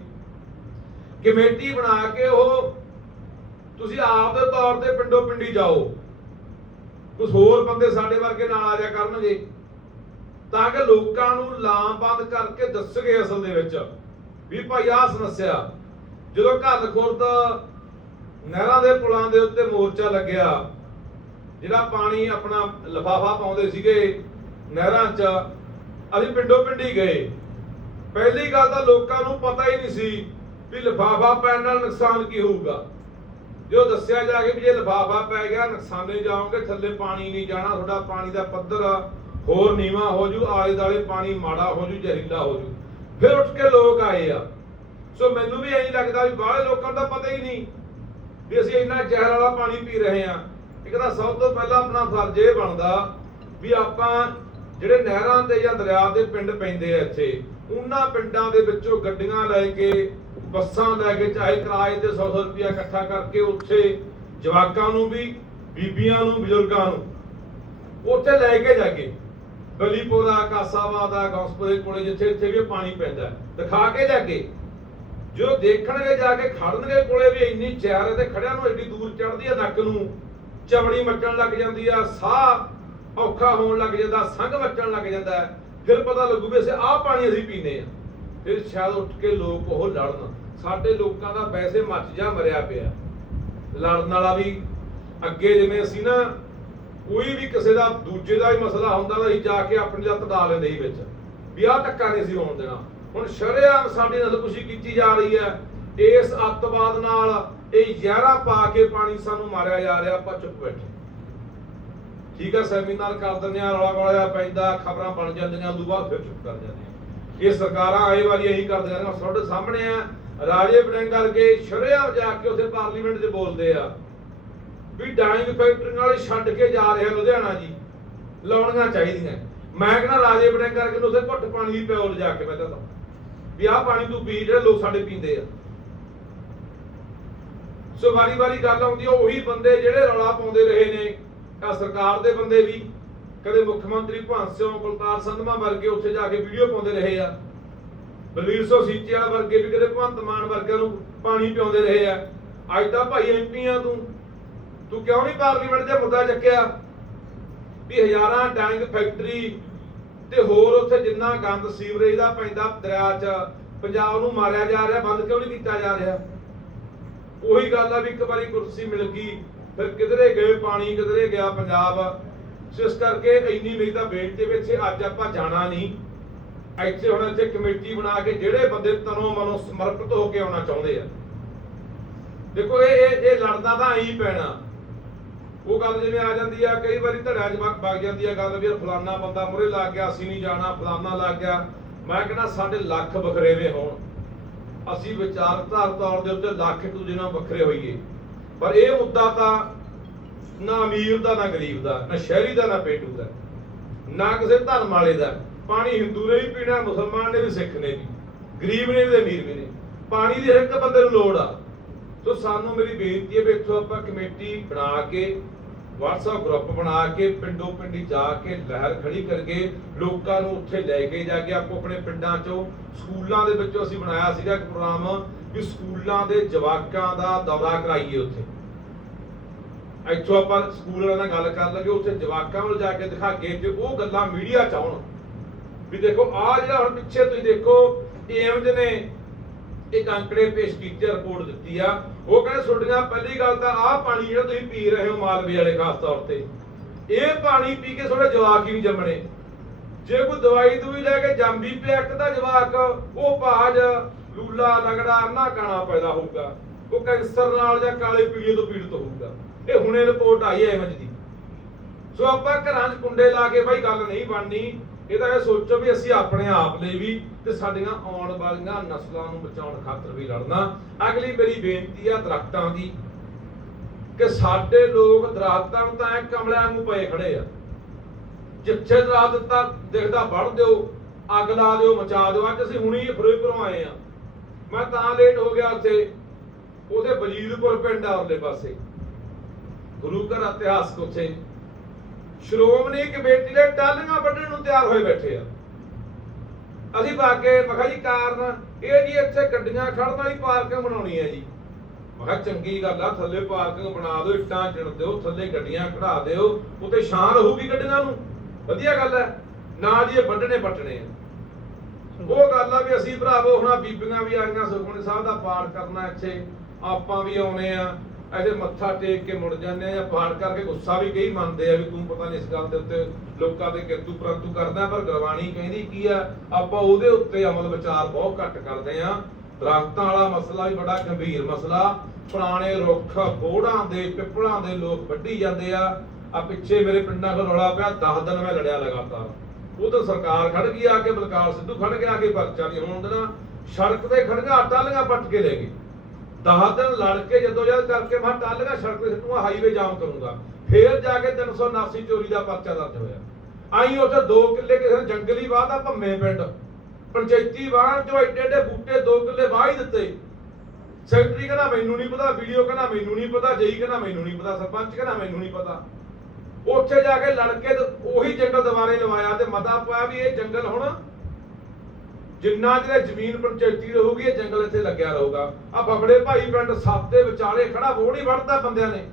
ਕਮੇਟੀ ਬਣਾ ਕੇ ਉਹ ਤੁਸੀਂ ਆਪ ਦੇ ਤੌਰ ਤੇ ਪਿੰਡੋਂ ਪਿੰਡੀ ਜਾਓ। ਕੁਝ ਹੋਰ ਬੰਦੇ ਸਾਡੇ ਵਰਗੇ ਨਾਲ ਆ ਜਾ ਕਰਨਗੇ। ਤਾਂ ਕਿ ਲੋਕਾਂ ਨੂੰ ਲਾਮਬੰਦ ਕਰਕੇ ਦੱਸਗੇ ਅਸਲ ਦੇ ਵਿੱਚ। ਵੀ ਭਾਈ ਆਹ ਸਮੱਸਿਆ, ਜਦੋਂ ਘਰ ਖੁਰਦ ਨਹਿਰਾਂ ਦੇ ਪੁਲਾਂ ਦੇ ਉੱਤੇ ਮੋਰਚਾ ਲੱਗਿਆ, ਜਿਹੜਾ ਪਾਣੀ ਆਪਣਾ ਲਫਾਫਾ ਪਾਉਂਦੇ ਸੀਗੇ ਨਹਿਰਾਂ 'ਚ, ਅਸੀਂ ਪਿੰਡੋਂ ਪਿੰਡੀ ਗਏ। ਪਹਿਲੀ ਗੱਲ ਤਾਂ ਲੋਕਾਂ ਨੂੰ ਪਤਾ ਹੀ ਨਹੀਂ ਸੀ ਵੀ ਲਿਫਾਫਾ ਪੈਣ ਨਾਲ ਨੁਕਸਾਨ ਕੀ ਹੋਊਗਾ। ਜੋ ਦੱਸਿਆ ਜਾ ਕੇ ਵੀ ਜੇ ਲਿਫਾਫਾ ਪੈ ਗਿਆ, ਨੁਕਸਾਨੇ ਜਾਓਗੇ, ਥੱਲੇ ਪਾਣੀ ਨਹੀਂ ਜਾਣਾ, ਤੁਹਾਡਾ ਪਾਣੀ ਦਾ ਪੱਧਰ ਹੋਰ ਨੀਵਾ ਹੋ ਜੂ, ਆਲੇ ਦਾਲੇ ਪਾਣੀ ਮਾੜਾ ਹੋ ਜੂ, ਜ਼ਹਿਰੀਲਾ ਹੋ ਜੂ। ਫਿਰ ਉੱਠ ਕੇ ਲੋਕ ਆਏ ਆ। ਸੋ ਮੈਨੂੰ ਵੀ ਐਂ ਲੱਗਦਾ ਵੀ ਬਾਹਲੇ ਲੋਕਾਂ ਦਾ ਪਤਾ ਹੀ ਨਹੀਂ ਵੀ ਅਸੀਂ ਇੰਨਾ ਜ਼ਹਿਰ ਵਾਲਾ ਪਾਣੀ ਪੀ ਰਹੇ ਆ ਇੱਕ ਤਾਂ ਸਭ ਤੋਂ ਪਹਿਲਾਂ ਆਪਣਾ ਫਰਜ਼ ਇਹ ਬਣਦਾ ਵੀ ਆਪਾਂ ਜਿਹੜੇ ਨਹਿਰਾਂ ਤੇ ਜਾਂ ਦਰਿਆ ਦੇ ਪਿੰਡ ਪੈਂਦੇ ਆ ਇੱਥੇ, ਉਹਨਾਂ ਪਿੰਡਾਂ ਦੇ ਵਿੱਚੋਂ ਗੱਡੀਆਂ ਲੈ ਕੇ, ਬੱਸਾਂ ਲੈ ਕੇ, ਚਾਹੇ ਕਿਰਾਏ ਤੇ 100 ਰੁਪਇਆ ਇਕੱਠਾ ਕਰਕੇ ਉੱਥੇ ਜਵਾਕਾਂ ਨੂੰ ਵੀ, ਬੀਬੀਆਂ ਨੂੰ, ਬਜ਼ੁਰਗਾਂ ਨੂੰ, ਉੱਥੇ ਲੈ ਕੇ ਜਾਗੇ ਬਲੀਪੁਰਾ ਕਾਸਾਵਾਦਾ ਗੌਸਪੁਰੇ ਕੋਲੇ ਜਿੱਥੇ ਇੱਥੇ ਵੀ ਪਾਣੀ ਪੈਂਦਾ ਦਿਖਾ ਕੇ ਲਿਆਗੇ ਜੋ ਦੇਖਣਗੇ, ਜਾ ਕੇ ਖੜਨਗੇ ਕੋਲੇ ਵੀ ਇੰਨੀ ਜ਼ਹਿਰ ਤੇ ਖੜਿਆਂ ਨੂੰ ਐਡੀ ਦੂਰ ਚੜਦੀ ਆ ਨੱਕ ਨੂੰ। ਚਮੜੀ ਮੱਚਣ ਲੱਗ ਜਾਂਦੀ ਆ, ਸਾਹ ਔਖਾ ਹੋਣ ਲੱਗ ਜਾਂਦਾ, ਸੰਗ ਮੱਚਣ ਲੱਗ ਜਾਂਦਾ ਫਿਰ ਪਤਾ ਲੱਗੂ ਵੀ ਅਸੀਂ ਆਹ ਪਾਣੀ ਅਸੀਂ ਪੀਂਦੇ ਆ ਫਿਰ ਸ਼ਾਇਦ ਉੱਠ ਕੇ ਲੋਕ ਉਹ ਲੜਨ। ਸਾਡੇ ਲੋਕਾਂ ਦਾ ਵੈਸੇ ਮੱਚ ਜਾ ਮਰਿਆ ਪਿਆ। ਲੜਨ ਵਾਲਾ ਵੀ ਅੱਗੇ ਜਿਵੇਂ ਅਸੀਂ ਨਾ ਕੋਈ ਵੀ ਕਿਸੇ ਦਾ ਦੂਜੇ ਦਾ ਹੀ ਮਸਲਾ ਹੁੰਦਾ ਤਾਂ ਅਸੀਂ ਜਾ ਕੇ ਆਪਣੀ ਲੱਤ ਡਾ ਲੈਂਦੇ ਸੀ ਵਿੱਚ। ਵੀ ਆਹ ਧੱਕਾ ਨਹੀਂ ਸੀ ਹੋਣ ਦੇਣਾ। ਹੁਣ ਸ਼ਰੇਆਮ ਸਾਡੀ ਨਸਲਕੁਸ਼ੀ ਕੀਤੀ ਜਾ ਰਹੀ ਹੈ। ਇਸ ਅੱਤਵਾਦ ਨਾਲ ਇਹ ਜ਼ਹਿਰਾਂ ਪਾ ਕੇ ਪਾਣੀ ਸਾਨੂੰ ਮਾਰਿਆ ਜਾ ਰਿਹਾ, ਆਪਾਂ ਚੁੱਪ ਬੈਠੇ। ਠੀਕ ਹੈ ਸੈਮੀਨਾਰ ਕਰ ਦਿੰਦੇ ਆ ਰੌਲਾ ਗੋਲਾ ਪੈਂਦਾ, ਖਬਰਾਂ ਬਣ ਜਾਂਦੀਆਂ, ਉਦੋਂ ਬਾਅਦ ਫਿਰ ਚੁੱਪ ਕਰ ਜਾਂਦੇ ਆ ਇਹ ਸਰਕਾਰਾਂ ਆਏ ਵਾਰੀ ਇਹੀ ਕਰਦੀਆਂ ਨੇ। ਤੁਹਾਡੇ ਸਾਹਮਣੇ ਆ, ਰਾਜੇ ਬੜਿੰਗ ਕਰਕੇ ਸ਼ਰੇਆਮ ਜਾ ਕੇ ਉੱਥੇ ਪਾਰਲੀਮੈਂਟ 'ਚ ਬੋਲਦੇ ਆ। ਵੀ ਡਾਈਂਗ ਫੈਕਟਰੀਆਂ ਵਾਲੇ ਛੱਡ ਕੇ ਜਾ ਰਹੇ ਲੁਧਿਆਣਾ ਜੀ। ਲਾਉਣੀਆਂ ਚਾਹੀਦੀਆਂ। ਮੈਂ ਕਹਿੰਦਾ ਰਾਜੇ ਬੜਿੰਗ ਕਰਕੇ ਨੂੰ ਉੱਥੇ ਘੁੱਟ ਪਾਣੀ ਵੀ ਪਿਓ ਲਿਜਾ ਕੇ ਮੈਂ ਕਹਿੰਦਾ ਵੀ ਆਹ ਪਾਣੀ ਤੂੰ ਪੀ, ਜਿਹੜੇ ਲੋਕ ਸਾਡੇ ਪੀਂਦੇ ਆ। ਸੋ ਵਾਰੀ ਵਾਰੀ ਗੱਲ ਆਉਂਦੀ ਆ, ਉਹੀ ਬੰਦੇ ਜਿਹੜੇ ਰੌਲਾ ਪਾਉਂਦੇ ਰਹੇ ਨੇ। ਆ ਸਰਕਾਰ ਦੇ ਬੰਦੇ ਵੀ। ਕਦੇ ਮੁੱਖ ਮੰਤਰੀ ਭਗਵੰਤ ਸਿੰਘ, ਕੁਲਤਾਰ ਸੰਧਮਾ ਵਰਗੇ ਉੱਥੇ ਜਾ ਕੇ ਵੀਡੀਓ ਪਾਉਂਦੇ ਰਹੇ ਆ। ਬਲਵੀਰ ਸਿੰਘ ਸੀਚੇ ਵਾਲਾ ਵਰਗੇ ਵੀ ਕਦੇ ਭਗਵੰਤ ਮਾਨ ਵਰਗਿਆਂ ਨੂੰ ਪਾਣੀ ਪਿਆਉਂਦੇ ਰਹੇ ਆ। ਅੱਜ ਤਾਂ ਭਾਈ ਐਮਪੀ ਆ ਤੂੰ। ਤੂੰ ਕਿਉਂ ਨਹੀਂ ਪਾਰਲੀਮੈਂਟ 'ਚ ਮੁੱਦਾ ਚੱਕਿਆ? ਵੀ ਹਜ਼ਾਰਾਂ ਡੈਂਗ ਫੈਕਟਰੀ ਤੇ ਹੋਰ ਉੱਥੇ ਜਿੰਨਾ ਗੰਦ ਸੀਵਰੇਜ ਦਾ ਪੈਂਦਾ ਦਰਿਆ 'ਚ, ਪੰਜਾਬ ਨੂੰ ਮਾਰਿਆ ਜਾ ਰਿਹਾ, ਬੰਦ ਕਿਉਂ ਨਹੀਂ ਕੀਤਾ ਜਾ ਰਿਹਾ? ਉਹੀ ਗੱਲ ਆ ਵੀ ਇੱਕ ਵਾਰੀ ਕੁਰਸੀ ਮਿਲ ਗਈ, ਫਿਰ ਕਿਧਰੇ ਗਏ ਪਾਣੀ, ਕਿਧਰੇ ਗਿਆ ਪੰਜਾਬ। ਇਸ ਕਰਕੇ ਇੰਨੀ ਮੇਰੀ ਤਾਂ ਬੇਨਤੀ ਵਿੱਚ ਅੱਜ ਆਪਾਂ ਜਾਣਾ ਨਹੀਂ। ਇੱਥੇ ਹੁਣ ਇੱਥੇ ਕਮੇਟੀ ਬਣਾ ਕੇ ਜਿਹੜੇ ਬੰਦੇ ਤਨੋਂ ਮਨੋਂ ਸਮਰਪਿਤ ਹੋ ਕੇ ਆਉਣਾ ਚਾਹੁੰਦੇ ਆ। ਦੇਖੋ, ਇਹ ਇਹ ਇਹ ਲੜਨਾ ਤਾਂ ਐਂ ਹੀ ਪੈਣਾ। ਉਹ ਗੱਲ ਜਿਵੇਂ ਆ ਜਾਂਦੀ ਆ, ਕਈ ਵਾਰੀ ਧੜਿਆਂ 'ਚ ਵਗ ਵਗ ਜਾਂਦੀ ਆ ਗੱਲ ਵੀ ਯਾਰ ਫਲਾਨਾ ਬੰਦਾ ਮੁਰੇ ਲੱਗ ਗਿਆ, ਅਸੀਂ ਨਹੀਂ ਜਾਣਾ, ਫਲਾਨਾ ਲੱਗ ਗਿਆ। ਮੈਂ ਕਹਿੰਦਾ ਸਾਡੇ ਲੱਖ ਬਖਰੇਵੇ ਹੋਣ। ਅਸੀਂ ਵਿਚਾਰਧਾਰ ਤੌਰ ਦੇ ਉੱਤੇ ਲੱਖ ਇੱਕ ਦੂਜੇ ਨਾਲ ਵੱਖਰੇ ਹੋਈਏ। ਪਰ ਇਹ ਮੁੱਦਾ ਤਾਂ ਨਾ ਅਮੀਰ ਦਾ, ਨਾ ਗਰੀਬ ਦਾ, ਨਾ ਸ਼ਹਿਰੀ ਦਾ, ਨਾ ਪੇਟੂ ਦਾ। ਨਾ ਕਿਸੇ ਧਰਮ ਵਾਲੇ ਦਾ। ਪਾਣੀ ਹਿੰਦੂ ਨੇ ਵੀ ਪੀਣਾ, ਮੁਸਲਮਾਨ ਨੇ ਵੀ, ਸਿੱਖ ਨੇ ਵੀ। ਗਰੀਬ ਨੇ ਵੀ ਤੇ ਅਮੀਰ ਵੀ ਨੇ। ਪਾਣੀ ਦੀ ਹਰ ਇੱਕ ਬੰਦੇ ਨੂੰ ਲੋੜ ਆ। ਸੋ ਸਾਨੂੰ ਮੇਰੀ ਬੇਨਤੀ ਹੈ ਵੀ ਇੱਥੋਂ ਆਪਾਂ ਕਮੇਟੀ ਬਣਾ ਕੇ, WhatsApp ਗਰੁੱਪ ਬਣਾ ਕੇ, ਪਿੰਡੋਂ ਪਿੰਡੀ ਜਾ ਕੇ ਲਹਿਰ ਖੜੀ ਕਰਕੇ ਲੋਕਾਂ ਨੂੰ ਉੱਥੇ ਲੈ ਕੇ ਜਾ ਕੇ ਆਪੋ ਆਪਣੇ ਪਿੰਡਾਂ ਚੋਂ ਸਕੂਲਾਂ ਦੇ ਵਿੱਚੋਂ ਅਸੀਂ ਬਣਾਇਆ ਸੀਗਾ ਇੱਕ ਪ੍ਰੋਗਰਾਮ ਵੀ ਸਕੂਲਾਂ ਦੇ ਜਵਾਕਾਂ ਦਾ ਦੌਰਾ ਕਰਾਈਏ ਉੱਥੇ। ਇੱਥੋਂ ਆਪਾਂ ਸਕੂਲ ਵਾਲਿਆਂ ਨਾਲ ਗੱਲ ਕਰ ਲਗੇ, ਉੱਥੇ ਜਵਾਕਾਂ ਵੱਲ ਜਾ ਕੇ ਦਿਖਾਗੇ ਤੇ ਉਹ ਗੱਲਾਂ ਮੀਡੀਆ ਚ ਆਉਣ। ਵੀ ਦੇਖੋ ਆ ਜਿਹੜਾ ਹੁਣ ਪਿੱਛੇ ਤੁਸੀਂ ਦੇਖੋ ਏਮਜ ਨੇ ਇੱਕ ਅੰਕੜੇ ਪੇਸ਼ ਕੀਤੇ ਰਿਪੋਰਟ ਦਿੱਤੀ ਆ। ਉਹ ਕਹਿੰਦੇ ਤੁਹਾਡੀਆਂ ਪਹਿਲੀ ਗੱਲ ਤਾਂ ਆਹ ਪਾਣੀ ਜਿਹੜਾ ਤੁਸੀਂ ਪੀ ਰਹੇ ਹੋ ਮਾਲਵੇ ਵਾਲੇ, ਖਾਸ ਤੌਰ ਤੇ। ਇਹ ਪਾਣੀ ਪੀ ਕੇ ਤੁਹਾਡੇ ਜਵਾਕ ਹੀ ਨਹੀਂ ਜੰਮਣੇ। ਜੇ ਕੋਈ ਦਵਾਈ ਦੂਈ ਲੈ ਕੇ ਜੰਮ ਵੀ ਪਿਆ, ਇੱਕ ਤਾਂ ਜਵਾਕ, ਉਹ ਭਾਜ ਲੂਲਾ ਲੰਗੜਾ ਨਾ ਕਾਣਾ ਪੈਦਾ ਹੋਊਗਾ। ਉਹ ਕੈਂਸਰ ਨਾਲ ਜਾਂ ਕਾਲੇ ਪੀਲੀਏ ਤੋਂ ਪੀੜਤ ਹੋਊਗਾ। ਇਹ ਹੁਣੇ ਰਿਪੋਰਟ ਆਈ ਹੈ ਐਮਜ ਦੀ। ਸੋ ਆਪਾਂ ਘਰਾਂ 'ਚ ਕੁੰਡੇ ਲਾ ਕੇ ਬਾਈ, ਗੱਲ ਨਹੀਂ ਬਣਨੀ। ਇਹਦਾ ਇਹ ਸੋਚੋ ਵੀ ਅਸੀਂ ਆਪਣੇ ਆਪ ਲਈ ਵੀ ਤੇ ਸਾਡੀਆਂ ਆਉਣ ਵਾਲੀਆਂ ਨਸਲਾਂ ਨੂੰ ਬਚਾਉਣ ਖਾਤਰ ਵੀ ਲੜਨਾ। ਅਗਲੀ ਮੇਰੀ ਬੇਨਤੀ ਆ ਦਰਖਤਾਂ ਦੀ ਕਿ ਸਾਡੇ ਲੋਕ ਦਰਖਤਾਂ ਨੂੰ ਤਾਂ ਕਮਲਿਆਂ ਨੂੰ ਪਏ ਖੜੇ ਆ। ਜਿੱਥੇ ਦਰਖਤ ਦਿੱਤਾ, ਦਿਖਦਾ ਵੜ ਦਿਓ, ਅੱਗ ਲਾ ਦਿਓ, ਮਚਾ ਦਿਓ। ਅੱਜ ਅਸੀਂ ਹੁਣੀ ਫਿਰੋਜ਼ਪੁਰੋਂ ਆਏ ਆ। ਮੈਂ ਤਾਂ ਲੇਟ ਹੋ ਗਿਆ ਉੱਥੇ। ਉਹਦੇ ਬਜੀਦਪੁਰ ਪਿੰਡ ਆ ਉਹਦੇ ਪਾਸੇ। ਗੁਰੂ ਘਰ ਇਤਿਹਾਸ ਉੱਥੇ। ਸ਼੍ਰੋਮਣੀ ਕਮੇਟੀ ਦੇ ਟਾਲੀਆਂ ਵੱਢਣ ਨੂੰ ਤਿਆਰ ਹੋਏ ਬੈਠੇ ਆ। ਅਸੀਂ ਬਾਕੇ ਮੈਂ ਜੀ, ਕਾਰਨ? ਇਹ ਜੀ ਇੱਥੇ ਗੱਡੀਆਂ ਖੜਨ ਵਾਲੀ ਪਾਰਕਿੰਗ ਬਣਾਉਣੀ ਹੈ ਜੀ। ਮੈਂ ਚੰਗੀ ਗੱਲ ਆ, ਥੱਲੇ ਪਾਰਕਿੰਗ ਬਣਾ ਦਿਓ, ਇੱਟਾਂ ਚਿਣ ਦਿਓ, ਥੱਲੇ ਗੱਡੀਆਂ ਖੜਾ ਦਿਓ, ਉੱਤੇ ਛਾਂ ਰਹੂਗੀ ਗੱਡੀਆਂ ਨੂੰ। ਵਧੀਆ ਗੱਲ ਹੈ। ਨਾ ਜੀ, ਇਹ ਵੱਢਣੇ ਪੱਟਣੇ ਆ। ਉਹ ਗੱਲ ਆ ਵੀ ਅਸੀਂ ਭਰਾਵੋ, ਹੁਣ ਬੀਬੀਆਂ ਵੀ ਆਈਆਂ, ਸੁਖਮਨੀ ਸਾਹਿਬ ਦਾ ਪਾਠ ਕਰਨਾ ਇੱਥੇ। ਆਪਾਂ ਵੀ ਆਉਣੇ ਆ। ਇਹਦੇ ਮੱਥਾ ਟੇਕ ਕੇ ਮੁੜ ਜਾਂਦੇ ਆ ਜਾਂ ਪਾਠ ਕਰਕੇ ਗੁੱਸਾ ਵੀ ਕਈ ਮੰਨਦੇ ਆ ਵੀ ਤੂੰ ਪਤਾ ਨਹੀਂ ਇਸ ਗੱਲ ਦੇ ਉੱਤੇ ਲੋਕਾਂ ਦੇ ਕਿਰਤੂ ਪ੍ਰੰਤੂ ਕਰਦਾ ਪਰ ਗੁਰਬਾਣੀ ਕਹਿੰਦੀ ਕੀ ਆ? ਆਪਾਂ ਉਹਦੇ ਉੱਤੇ ਅਮਲ ਵਿਚਾਰ ਬਹੁਤ ਘੱਟ ਕਰਦੇ ਆ ਦਰਖਤਾਂ ਵਾਲਾ ਮਸਲਾ ਵੀ ਬੜਾ ਗੰਭੀਰ ਮਸਲਾ। ਪੁਰਾਣੇ ਰੁੱਖ, ਬੋੜਾਂ ਦੇ, ਪਿੱਪਲਾਂ ਦੇ ਲੋਕ ਵੱਢੀ ਜਾਂਦੇ ਆ। ਆ ਪਿੱਛੇ ਮੇਰੇ ਪਿੰਡਾਂ ਕੋਲ ਰੌਲਾ ਪਿਆ 10 ਦਿਨ ਮੈਂ ਲੜਿਆ ਲਗਾਤਾਰ। ਉਹ ਤਾਂ ਸਰਕਾਰ ਖੜ ਗਈ ਆ ਕੇ, ਬਲਕਾਰ ਸਿੱਧੂ ਖੜ ਗਿਆ ਆ ਕੇ ਪਰਚਾ ਨਹੀਂ ਹੋਣ ਦੇਣਾ। ਸੜਕ ਤੇ ਖੜ ਖੜੀਆਂ ਟਾਲੀਆਂ ਪੱਟ ਕੇ ਲੈ ਗਏ। 10 ਦਿਨ ਲੜ ਕੇ ਜਦੋਂ ਜਦ ਕਰਕੇ ਮੈਂ ਟਾਲੀਆਂ ਸੜਕ ਤੇ ਸਿੱਟੂਗਾ ਹਾਈਵੇ ਜਾਮ ਕਰੂੰਗਾ। ਫੇਰ ਜਾ ਕੇ 379 ਚੋਰੀ ਦਾ ਪਰਚਾ ਦਰਜ ਹੋਇਆ। ਆਈ ਉੱਥੇ 2 ਕਿੱਲੇ ਕਿਸੇ ਜੰਗਲੀ ਬਾਹ ਦਾ ਭੰਮੇ ਪਿੰਡ, ਪੰਚਾਇਤੀ ਬਾਹ ਜੋ ਐਡੇ ਐਡੇ ਬੂਟੇ 2 ਕਿੱਲੇ ਵਾਹ ਹੀ ਦਿੱਤੇ। ਸੈਕਟਰੀ ਕਹਿੰਦਾ, ਮੈਨੂੰ ਨਹੀਂ ਪਤਾ ਵੀਡੀਓ ਕਹਿੰਦਾ, ਮੈਨੂੰ ਨਹੀਂ ਪਤਾ ਜਈ ਕਹਿੰਦਾ, ਮੈਨੂੰ ਨਹੀਂ ਪਤਾ ਸਰਪੰਚ ਕਹਿੰਦਾ, ਮੈਨੂੰ ਨਹੀਂ ਪਤਾ ਉੱਥੇ ਜਾ ਕੇ ਲੜ ਕੇ ਉਹੀ ਜੰਗਲ ਦੁਬਾਰੇ ਲਵਾਇਆ ਤੇ ਮਤਾ ਪਾਇਆ ਵੀ ਇਹ ਜੰਗਲ ਹੁਣ ਜਿੰਨਾ ਜਿਹੜੇ ਜ਼ਮੀਨ ਪੰਚਾਇਤੀ ਰਹੂਗੀ, ਇਹ ਜੰਗਲ ਇੱਥੇ ਲੱਗਿਆ ਰਹੂਗਾ। ਆ ਬਬੜੇ ਭਾਈ ਪਿੰਡ ਸੱਤ ਦੇ ਵਿਚਾਲੇ ਖੜਾ ਵੋੜ ਹੀ ਵੜਦਾ ਬੰਦਿਆਂ ਨੇ।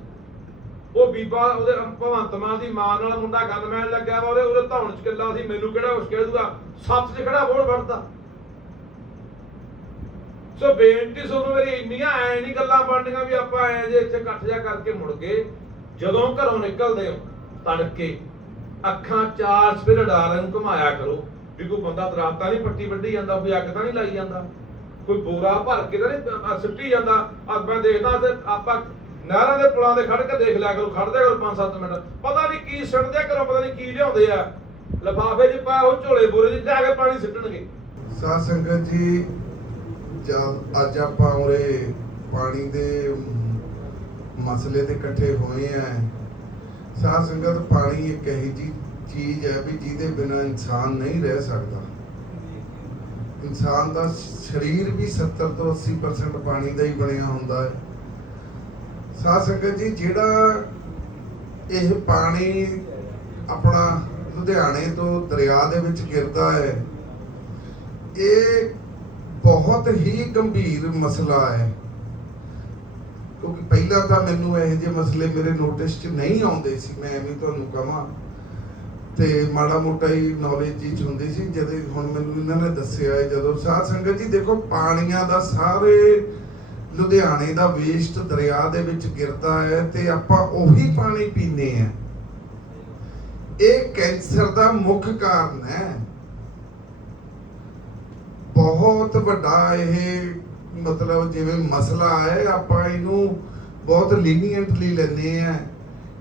ਉਹ ਬੀਬਾ, ਉਹਦੇ ਭਗਵੰਤ ਮਾਨ ਦੀ ਮਾਂ ਨਾਲ ਮੁੰਡਾ ਗਨਮੈਨ ਲੱਗਿਆ ਵਾ, ਉਹਦੇ ਉਹਦੇ ਧੌਣ ਚ ਕਿੱਲਾ ਸੀ, ਮੈਨੂੰ ਕਿਹੜਾ ਉਸ ਕਹਿ ਦੂਗਾ। ਸੱਤ 'ਚ ਖੜਾ ਵੋੜ ਵੜਦਾ ਸੋ ਬੇਨਤੀ ਤੁਹਾਨੂੰ ਮੇਰੀ ਇੰਨੀਆਂ, ਐ ਨਹੀਂ ਗੱਲਾਂ ਬਣਨੀਆਂ ਵੀ ਆਪਾਂ ਐ ਜੇ ਇੱਥੇ ਇਕੱਠ ਜਾ ਕਰਕੇ ਮੁੜ ਗਏ। ਜਦੋਂ ਘਰੋਂ ਨਿਕਲਦੇ ਹੋ, ਤੜਕੇ, ਅੱਖਾਂ ਚਾਰ ਸਪੇਰ ਡਾਰਾਂ ਨੂੰ ਘੁਮਾਇਆ ਕਰੋ। ਵੀ ਕੋਈ ਬੰਦਾ ਦਰਾਤਾਂ ਨਹੀਂ ਪੱਟੀ ਵੱਢੀ ਜਾਂਦਾ, ਕੋਈ ਅੱਗ ਤਾਂ ਨਹੀਂ ਲਾਈ ਜਾਂਦਾ, ਕੋਈ ਬੋਰਾ ਭਰ ਕੇ ਤਾਂ ਨਹੀਂ ਸਿੱਟੀ ਜਾਂਦਾ। ਅੱਜ ਮੈਂ ਦੇਖਦਾ ਤੇ ਆਪਾਂ ਨਹਿਰਾਂ ਦੇ ਪੁਲਾਂ ਦੇ ਖੜ ਕੇ ਦੇਖ ਲਿਆ ਕਰੋ ਖੜਦੇ ਕਰੋ 5-7 ਮਿੰਟ। ਪਤਾ ਨਹੀਂ ਕੀ ਸਿੱਟਦੇ ਕਰੋ ਪਤਾ ਨਹੀਂ ਕੀ ਲਿਆਉਂਦੇ ਆ। ਲਫਾਫੇ 'ਚ ਪਾ, ਉਹ ਝੋਲੇ ਬੋਰੇ 'ਚ ਜਾ ਕੇ ਪਾਣੀ ਸਿੱਟਣਗੇ। ਸਾਧ ਸੰਗਤ ਜੀ ਜਦ ਅੱਜ ਆਪਾਂ ਉਰੇ ਪਾਣੀ ਦੇ ਮਸਲੇ ਤੇ ਇਕੱਠੇ ਹੋਏ ਆ। ਸਾਧ ਸੰਗਤ, ਪਾਣੀ ਇੱਕ ਇਹੀ ਜੀ ਚੀਜ਼ ਹੈ ਵੀ ਜਿਹਦੇ ਬਿਨਾ ਇਨਸਾਨ ਨਹੀਂ ਰਹਿ ਸਕਦਾ। ਇਨਸਾਨ ਦਾ ਸਰੀਰ ਵੀ 70 ਤੋਂ 80% ਪਾਣੀ ਦਾ ਹੀ ਬਣਿਆ ਹੁੰਦਾ ਹੈ। ਸਾਧ ਸੰਗਤ ਜੀ, ਜਿਹੜਾ ਇਹ ਪਾਣੀ ਆਪਣਾ ਲੁਧਿਆਣੇ ਤੋਂ ਦਰਿਆ ਦੇ ਵਿੱਚ ਗਿਰਦਾ ਹੈ, ਇਹ ਬਹੁਤ ਹੀ ਗੰਭੀਰ ਮਸਲਾ ਹੈ। ਕਿਉਂਕਿ ਪਹਿਲਾਂ ਤਾਂ ਮੈਨੂੰ ਇਹ ਜਿਹੇ ਮਸਲੇ ਮੇਰੇ ਨੋਟਿਸ 'ਚ ਨਹੀਂ ਆਉਂਦੇ ਸੀ, ਮੈਂ ਐਵੇਂ ਤੁਹਾਨੂੰ ਕਹਾਂ ਤੇ ਮਾੜਾ ਮੋਟਾ ਹੀ ਨੌਲੇਜ ਜੀ ਹੁੰਦੀ ਸੀ, ਜਦੋਂ ਹੁਣ ਮੈਨੂੰ ਇਹਨਾਂ ਨੇ ਦੱਸਿਆ ਹੈ, ਜਦੋਂ ਸਾਧ ਸੰਗਤ ਜੀ ਦੇਖੋ ਪਾਣੀਆਂ ਦਾ ਸਾਰੇ ਲੁਧਿਆਣੇ ਦਾ ਵੇਸਟ ਦਰਿਆ ਦੇ ਵਿੱਚ ਗਿਰਦਾ ਹੈ ਤੇ ਆਪਾਂ ਉਹੀ ਪਾਣੀ ਪੀਂਦੇ ਆ ਇਹ ਕੈਂਸਰ ਦਾ ਮੁੱਖ ਕਾਰਨ ਹੈ। ਬਹੁਤ ਵੱਡਾ ਇਹ ਮਤਲਬ ਜਿਵੇਂ ਮਸਲਾ ਹੈ, ਆਪਾਂ ਇਹਨੂੰ ਬਹੁਤ ਲੀਨੀਅੰਟਲੀ ਲੈਂਦੇ ਆ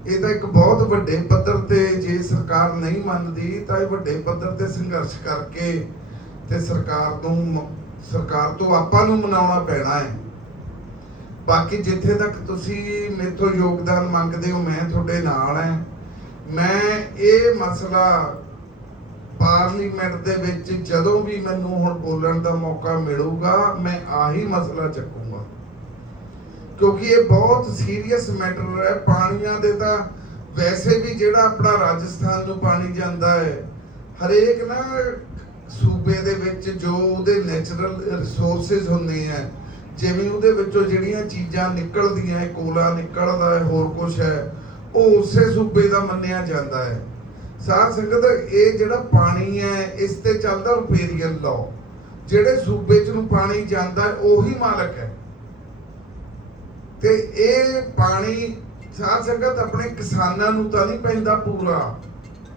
ਇਹ ਤਾਂ ਇੱਕ ਬਹੁਤ ਵੱਡੇ ਪੱਧਰ ਤੇ ਜੇ ਸਰਕਾਰ ਨਹੀਂ ਮੰਨਦੀ, ਤਾਂ ਇਹ ਵੱਡੇ ਪੱਧਰ ਤੇ ਸੰਘਰਸ਼ ਕਰਕੇ ਤੇ ਸਰਕਾਰ ਨੂੰ ਸਰਕਾਰ ਤੋਂ ਆਪਾਂ ਨੂੰ ਮਨਾਉਣਾ ਪੈਣਾ ਹੈ। ਬਾਕੀ ਜਿੱਥੇ ਤੱਕ ਤੁਸੀਂ ਮੇਥੋਂ ਯੋਗਦਾਨ ਮੰਗਦੇ ਹੋ, ਮੈਂ ਤੁਹਾਡੇ ਨਾਲ ਹਾਂ। ਮੈਂ ਇਹ ਮਸਲਾ ਪਾਰਲੀਮੈਂਟ ਦੇ ਵਿੱਚ ਜਦੋਂ ਵੀ ਮੈਨੂੰ ਹੁਣ ਬੋਲਣ ਦਾ ਮੌਕਾ ਮਿਲੂਗਾ, ਮੈਂ ਆਹੀ ਮਸਲਾ ਚੱਕੂੰਗਾ। ਕਿਉਂਕਿ ਇਹ ਬਹੁਤ ਸੀਰੀਅਸ ਮੈਟਰ ਹੈ। ਪਾਣੀਆਂ ਦੇ ਤਾਂ ਵੈਸੇ ਵੀ ਜਿਹੜਾ ਆਪਣਾ ਰਾਜਸਥਾਨ ਨੂੰ ਪਾਣੀ ਜਾਂਦਾ ਹੈ, ਹਰੇਕ ਨਾ ਸੂਬੇ ਦੇ ਵਿੱਚ ਜੋ ਉਹਦੇ ਨੈਚੁਰਲ ਰਿਸੋਰਸਸ ਹੁੰਦੇ ਆ, ਜਿਵੇਂ ਉਹਦੇ ਵਿੱਚੋਂ ਜਿਹੜੀਆਂ ਚੀਜ਼ਾਂ ਨਿਕਲਦੀਆਂ ਹੈ, ਕੋਲਾ ਨਿਕਲਦਾ ਹੈ, ਹੋਰ ਕੁਝ ਹੈ, ਉਹ ਉਸੇ ਸੂਬੇ ਦਾ ਮੰਨਿਆ ਜਾਂਦਾ ਹੈ। ਸਾਧ ਸੰਗਤ, ਇਹ ਜਿਹੜਾ ਪਾਣੀ ਹੈ, ਇਸ ਤੇ ਚੱਲਦਾ ਰੁਪੇਰੀਅਨ ਲਾਅ ਜਿਹੜੇ ਸੂਬੇ ਚ ਨੂੰ ਪਾਣੀ ਜਾਂਦਾ ਉਹੀ ਮਾਲਕ ਹੈ। ਤੇ ਇਹ ਪਾਣੀ, ਸਾਧ ਸੰਗਤ ਆਪਣੇ ਕਿਸਾਨਾਂ ਨੂੰ ਤਾਂ ਨਹੀਂ ਪੈਂਦਾ ਪੂਰਾ।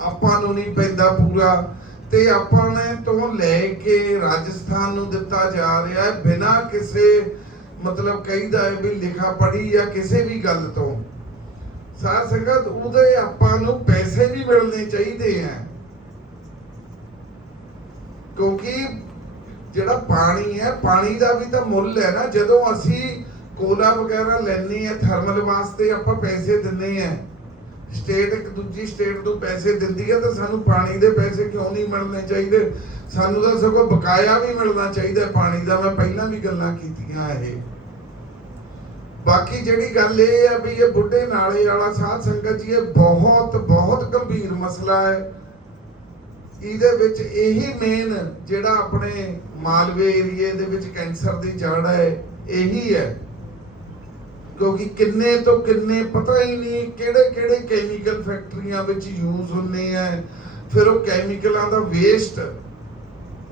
ਆਪਾਂ ਨੂੰ ਨਹੀਂ ਪੈਂਦਾ ਪੂਰਾ। ਤੇ ਆਪਾਂ ਨੇ ਤੋਂ ਲੈ ਕੇ ਰਾਜਸਥਾਨ ਨੂੰ ਦਿੱਤਾ ਜਾ ਰਿਹਾ ਹੈ ਬਿਨਾਂ ਕਿਸੇ ਮਤਲਬ ਕਹੀਦਾ ਹੈ ਵੀ ਲਿਖਾ ਪੜੀ ਜਾਂ ਕਿਸੇ ਵੀ ਗੱਲ ਤੋਂ। ਸਾਧ ਸੰਗਤ, ਉਹਦੇ ਆਪਾਂ ਨੂੰ ਪੈਸੇ ਵੀ ਮਿਲਣੇ ਚਾਹੀਦੇ ਆ ਕਿਉਂਕਿ ਜਿਹੜਾ ਪਾਣੀ ਹੈ, ਪਾਣੀ ਦਾ ਵੀ ਤਾਂ ਮੁੱਲ ਹੈ ਨਾ। ਜਦੋਂ ਅਸੀਂ ਕੋਲਾ ਵਗੈਰਾ ਲੈਣੀ ਹੈ ਥਰਮਲ ਵਾਸਤੇ ਆਪਾਂ ਪੈਸੇ ਦਿੰਨੇ ਆ ਸਟੇਟ ਇੱਕ ਦੂਜੀ ਸਟੇਟ ਤੋਂ ਪੈਸੇ ਦਿੰਦੀ ਹੈ ਤਾਂ ਸਾਨੂੰ ਪਾਣੀ ਦੇ ਪੈਸੇ ਕਿਉਂ ਨਹੀਂ ਮਿਲਣੇ ਚਾਹੀਦੇ? ਸਾਨੂੰ ਤਾਂ ਸਗੋਂ ਬਕਾਇਆ ਵੀ ਮਿਲਣਾ ਚਾਹੀਦਾ ਪਾਣੀ ਦਾ। ਮੈਂ ਪਹਿਲਾਂ ਵੀ ਗੱਲਾਂ ਕੀਤੀਆਂ ਇਹ। ਬਾਕੀ ਜਿਹੜੀ ਗੱਲ ਇਹ ਹੈ ਵੀ ਇਹ ਬੁੱਢੇ ਨਾਲੇ ਵਾਲਾ ਸਾਧ ਸੰਗਤ ਜੀ, ਇਹ ਬਹੁਤ ਬਹੁਤ ਗੰਭੀਰ ਮਸਲਾ ਹੈ। ਇਹਦੇ ਵਿੱਚ ਇਹੀ ਮੇਨ ਜਿਹੜਾ ਆਪਣੇ ਮਾਲਵੇ ਏਰੀਏ ਦੇ ਵਿੱਚ ਕੈਂਸਰ ਦੀ ਜੜ ਹੈ, ਇਹੀ ਹੈ। ਕਿਉਂਕਿ ਕਿੰਨੇ ਤੋਂ ਕਿੰਨੇ ਪਤਾ ਹੀ ਨਹੀਂ ਕਿਹੜੇ ਕਿਹੜੇ ਕੈਮੀਕਲ ਫੈਕਟਰੀਆਂ ਵਿੱਚ ਯੂਜ਼ ਹੁੰਦੇ ਆ। ਫਿਰ ਉਹ ਕੈਮੀਕਲਾਂ ਦਾ ਵੇਸਟ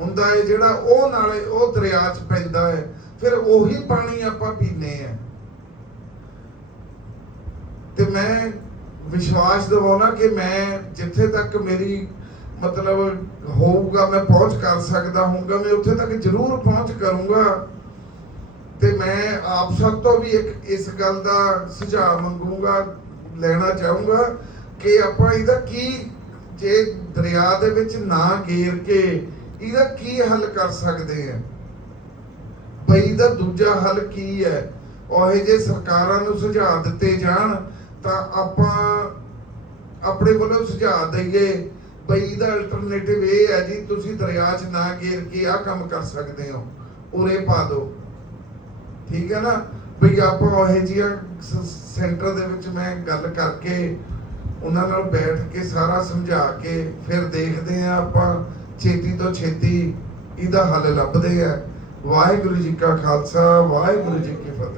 ਹੁੰਦਾ ਹੈ ਜਿਹੜਾ ਉਹ ਨਾਲੇ ਉਹ ਦਰਿਆ 'ਚ ਪੈਂਦਾ ਹੈ। ਫਿਰ ਉਹੀ ਪਾਣੀ ਆਪਾਂ ਪੀਂਦੇ ਆ ਤੇ ਮੈਂ ਵਿਸ਼ਵਾਸ ਦਿਵਾਉਣਾ ਕਿ ਮੈਂ ਜਿੱਥੇ ਤੱਕ ਮੇਰੀ ਮਤਲਬ ਹੋਊਗਾ, ਮੈਂ ਪਹੁੰਚ ਕਰ ਸਕਦਾ ਹੋਊਗਾ, ਮੈਂ ਉੱਥੇ ਤੱਕ ਜ਼ਰੂਰ ਪਹੁੰਚ ਕਰੂੰਗਾ। ਤੇ ਮੈਂ ਆਪ ਸਭ ਤੋਂ ਵੀ ਇੱਕ ਇਸ ਗੱਲ ਦਾ ਸੁਝਾਅ ਮੰਗੂੰਗਾ, ਲੈਣਾ ਚਾਹੂੰਗਾ ਕਿ ਆਪਾਂ ਇਹਦਾ ਕੀ ਜੇ ਦਰਿਆ ਦੇ ਵਿੱਚ ਨਾ ਗੇਰ ਕੇ ਇਹਦਾ ਕੀ ਹੱਲ ਕਰ ਸਕਦੇ ਆ? ਬਈ ਦਾ ਦੂਜਾ ਹੱਲ ਕੀ ਹੈ? ਉਹ ਜੇ ਸਰਕਾਰਾਂ ਨੂੰ ਸੁਝਾਅ ਦਿੱਤੇ ਜਾਣ ਤਾਂ ਆਪਾਂ ਆਪਣੇ ਵੱਲੋਂ ਸੁਝਾਅ ਦਈਏ, ਬਈ ਦਾ ਅਲਟਰਨੇਟਿਵ ਇਹ ਹੈ ਜੀ, ਤੁਸੀਂ ਦਰਿਆ 'ਚ ਨਾ ਗੇਰ ਕੇ ਆਹ ਕੰਮ ਕਰ ਸਕਦੇ ਹੋ, ਉਰੇ ਪਾ ਦਿਓ। ਠੀਕ ਹੈ ਨਾ? ਵੀ ਆਪਾਂ ਉਹ ਜਿਹੀਆਂ ਸੈਂਟਰ ਦੇ ਵਿੱਚ ਮੈਂ ਗੱਲ ਕਰਕੇ ਉਹਨਾਂ ਨਾਲ ਬੈਠ ਕੇ ਸਾਰਾ ਸਮਝਾ ਕੇ ਫਿਰ ਦੇਖਦੇ ਆ ਆਪਾਂ ਛੇਤੀ ਤੋਂ ਛੇਤੀ ਇਹਦਾ ਹੱਲ ਲੱਭਦੇ ਆ। ਵਾਹਿਗੁਰੂ ਜੀ ਕਾ ਖਾਲਸਾ, ਵਾਹਿਗੁਰੂ ਜੀ ਕੀ ਫਤਿਹ।